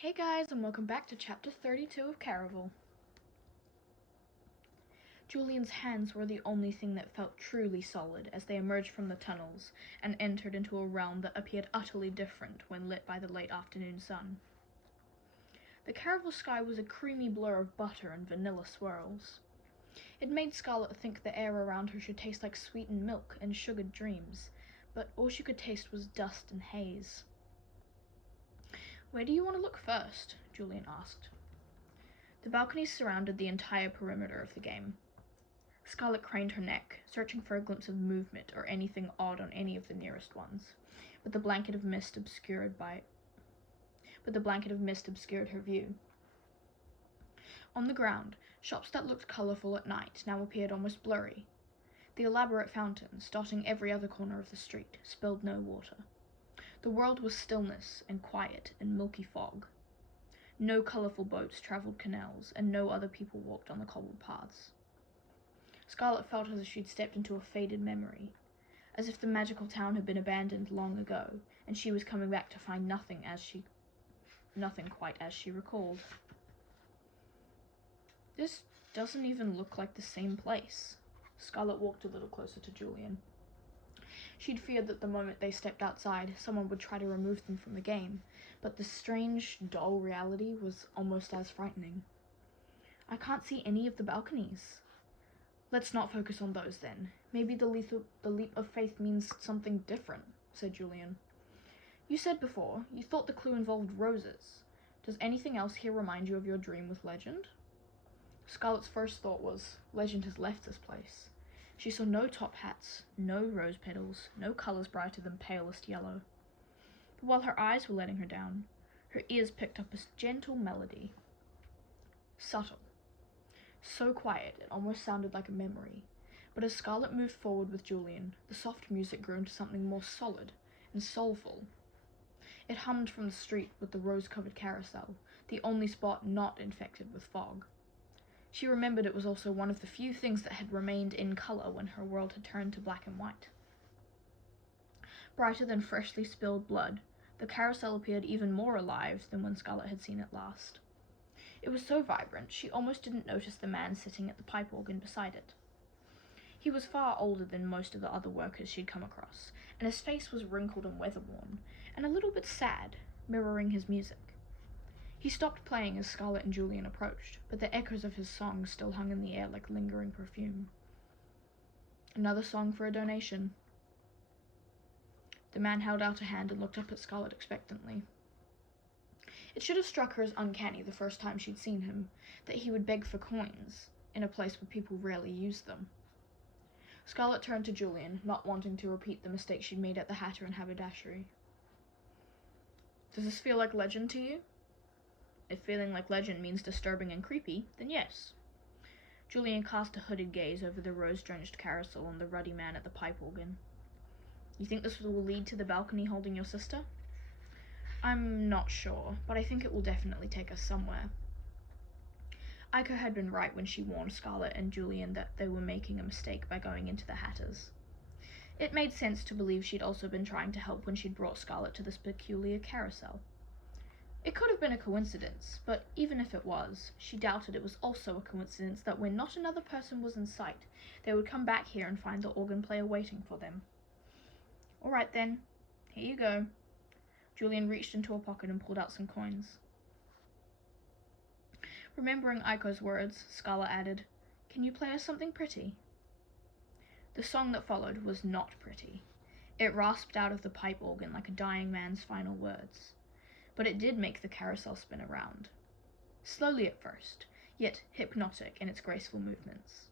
Hey guys, and welcome back to chapter 32 of Caraval. Julian's hands were the only thing that felt truly solid as they emerged from the tunnels and entered into a realm that appeared utterly different when lit by the late afternoon sun. The Caraval sky was a creamy blur of butter and vanilla swirls. It made Scarlet think the air around her should taste like sweetened milk and sugared dreams, but all she could taste was dust and haze. "Where do you want to look first?" Julian asked. The balconies surrounded the entire perimeter of the game. Scarlet craned her neck, searching for a glimpse of movement or anything odd on any of the nearest ones, but the blanket of mist obscured her view. On the ground, shops that looked colourful at night now appeared almost blurry. The elaborate fountains, dotting every other corner of the street, spilled no water. The world was stillness and quiet and milky fog. No colourful boats travelled canals, and no other people walked on the cobbled paths. Scarlet felt as if she'd stepped into a faded memory, as if the magical town had been abandoned long ago, and she was coming back to find nothing quite as she recalled. "This doesn't even look like the same place." Scarlet walked a little closer to Julian. She'd feared that the moment they stepped outside, someone would try to remove them from the game, but the strange, dull reality was almost as frightening. "I can't see any of the balconies." "Let's not focus on those then. Maybe the leap of faith means something different," said Julian. "You said before you thought the clue involved roses. Does anything else here remind you of your dream with Legend?" Scarlet's first thought was, Legend has left this place. She saw no top hats, no rose petals, no colours brighter than palest yellow. But while her eyes were letting her down, her ears picked up a gentle melody. Subtle. So quiet it almost sounded like a memory, but as Scarlet moved forward with Julian, the soft music grew into something more solid and soulful. It hummed from the street with the rose-covered carousel, the only spot not infected with fog. She remembered it was also one of the few things that had remained in colour when her world had turned to black and white. Brighter than freshly spilled blood, the carousel appeared even more alive than when Scarlet had seen it last. It was so vibrant, she almost didn't notice the man sitting at the pipe organ beside it. He was far older than most of the other workers she'd come across, and his face was wrinkled and weather-worn, and a little bit sad, mirroring his music. He stopped playing as Scarlet and Julian approached, but the echoes of his song still hung in the air like lingering perfume. "Another song for a donation." The man held out a hand and looked up at Scarlet expectantly. It should have struck her as uncanny the first time she'd seen him, that he would beg for coins, in a place where people rarely used them. Scarlet turned to Julian, not wanting to repeat the mistake she'd made at the Hatter and Haberdashery. "Does this feel like Legend to you?" "If feeling like Legend means disturbing and creepy, then yes." Julian cast a hooded gaze over the rose-drenched carousel and the ruddy man at the pipe organ. "You think this will lead to the balcony holding your sister?" "I'm not sure, but I think it will definitely take us somewhere." Aiko had been right when she warned Scarlet and Julian that they were making a mistake by going into the Hatters. It made sense to believe she'd also been trying to help when she'd brought Scarlet to this peculiar carousel. It could have been a coincidence, but even if it was, she doubted it was also a coincidence that when not another person was in sight, they would come back here and find the organ player waiting for them. "All right then, here you go." Julian reached into a pocket and pulled out some coins. Remembering Aiko's words, Scarlet added, "Can you play us something pretty?" The song that followed was not pretty. It rasped out of the pipe organ like a dying man's final words. But it did make the carousel spin around. Slowly at first, yet hypnotic in its graceful movements.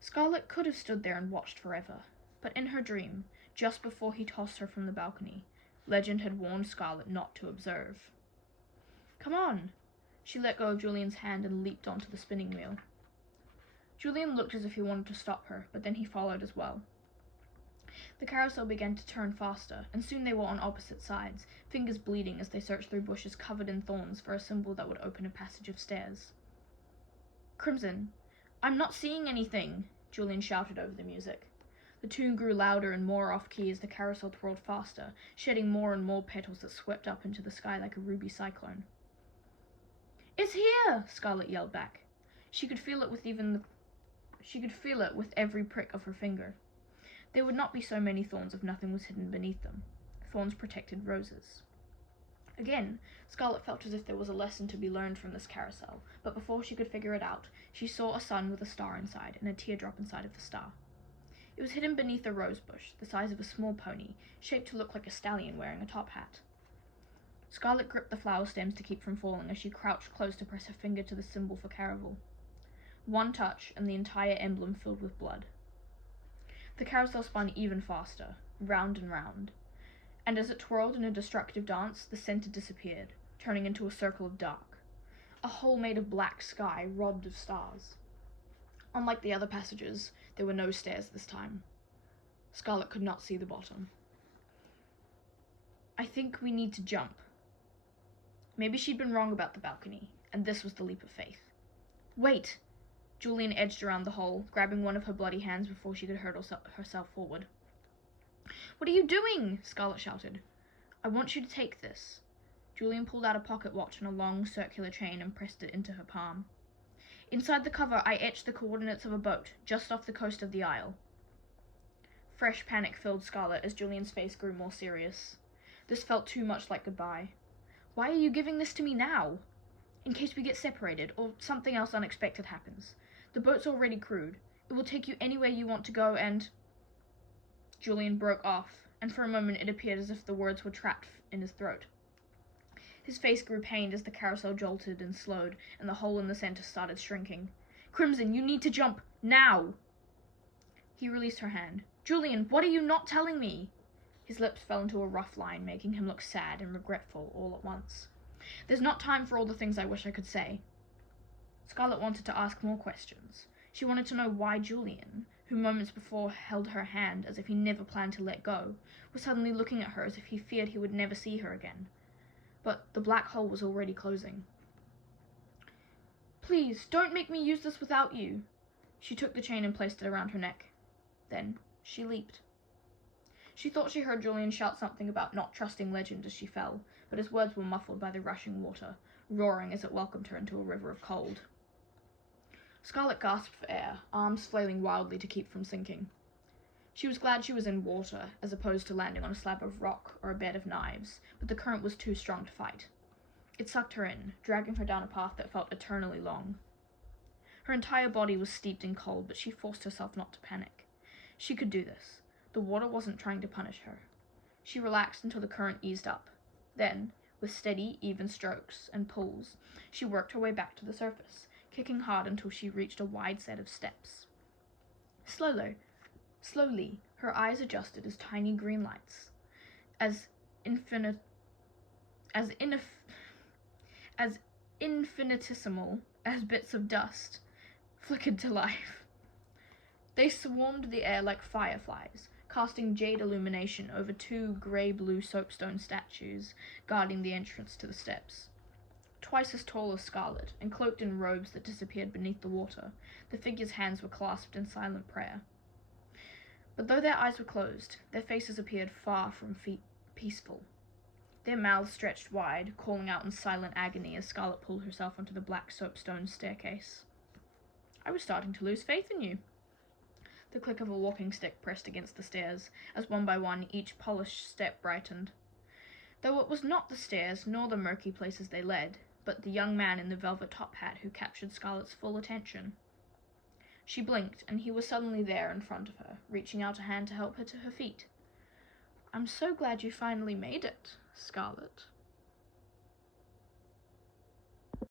Scarlet could have stood there and watched forever, but in her dream, just before he tossed her from the balcony, Legend had warned Scarlet not to observe. "Come on!" She let go of Julian's hand and leaped onto the spinning wheel. Julian looked as if he wanted to stop her, but then he followed as well. The carousel began to turn faster, and soon they were on opposite sides, fingers bleeding as they searched through bushes covered in thorns for a symbol that would open a passage of stairs. "Crimson! I'm not seeing anything!" Julian shouted over the music. The The tune grew louder and more off-key as the carousel twirled faster, shedding more and more petals that swept up into the sky like a ruby cyclone. "It's here!" Scarlet yelled back. She could feel it with every prick of her finger. There would not be so many thorns if nothing was hidden beneath them. Thorns protected roses. Again, Scarlet felt as if there was a lesson to be learned from this carousel, but before she could figure it out, she saw a sun with a star inside and a teardrop inside of the star. It was hidden beneath a rose bush, the size of a small pony, shaped to look like a stallion wearing a top hat. Scarlet gripped the flower stems to keep from falling as she crouched close to press her finger to the symbol for Caraval. One touch, and the entire emblem filled with blood. The carousel spun even faster, round and round, and as it twirled in a destructive dance, the center disappeared, turning into a circle of dark. A hole made of black sky, robbed of stars. Unlike the other passages, there were no stairs this time. Scarlet could not see the bottom. "I think we need to jump." Maybe she'd been wrong about the balcony, and this was the leap of faith. "Wait!" Julian edged around the hole, grabbing one of her bloody hands before she could hurtle herself forward. "What are you doing?" Scarlet shouted. "I want you to take this." Julian pulled out a pocket watch and a long, circular chain and pressed it into her palm. "Inside the cover, I etched the coordinates of a boat, just off the coast of the isle." Fresh panic filled Scarlet as Julian's face grew more serious. This felt too much like goodbye. "Why are you giving this to me now?" "In case we get separated, or something else unexpected happens. The boat's already crewed. It will take you anywhere you want to go, and—" Julian broke off, and for a moment it appeared as if the words were trapped in his throat. His face grew pained as the carousel jolted and slowed, and the hole in the center started shrinking. "Crimson, you need to jump, now!" He released her hand. "Julian, what are you not telling me?" His lips fell into a rough line, making him look sad and regretful all at once. "There's not time for all the things I wish I could say." Scarlet wanted to ask more questions. She wanted to know why Julian, who moments before held her hand as if he never planned to let go, was suddenly looking at her as if he feared he would never see her again. But the black hole was already closing. "Please, don't make me use this without you." She took the chain and placed it around her neck. Then she leaped. She thought she heard Julian shout something about not trusting legend as she fell, but his words were muffled by the rushing water, roaring as it welcomed her into a river of cold. Scarlet gasped for air, arms flailing wildly to keep from sinking. She was glad she was in water, as opposed to landing on a slab of rock or a bed of knives, but the current was too strong to fight. It sucked her in, dragging her down a path that felt eternally long. Her entire body was steeped in cold, but she forced herself not to panic. She could do this. The water wasn't trying to punish her. She relaxed until the current eased up. Then, with steady, even strokes and pulls, she worked her way back to the surface, kicking hard until she reached a wide set of steps. Slowly, her eyes adjusted as tiny green lights, as infinitesimal as bits of dust, flickered to life. They swarmed the air like fireflies, casting jade illumination over two grey-blue soapstone statues guarding the entrance to the steps. Twice as tall as Scarlet, and cloaked in robes that disappeared beneath the water, the figures' hands were clasped in silent prayer. But though their eyes were closed, their faces appeared far from peaceful. Their mouths stretched wide, calling out in silent agony as Scarlet pulled herself onto the black soapstone staircase. "I was starting to lose faith in you." The click of a walking stick pressed against the stairs, as one by one each polished step brightened. Though it was not the stairs nor the murky places they led, but the young man in the velvet top hat who captured Scarlet's full attention. She blinked, and he was suddenly there in front of her, reaching out a hand to help her to her feet. "I'm so glad you finally made it, Scarlet."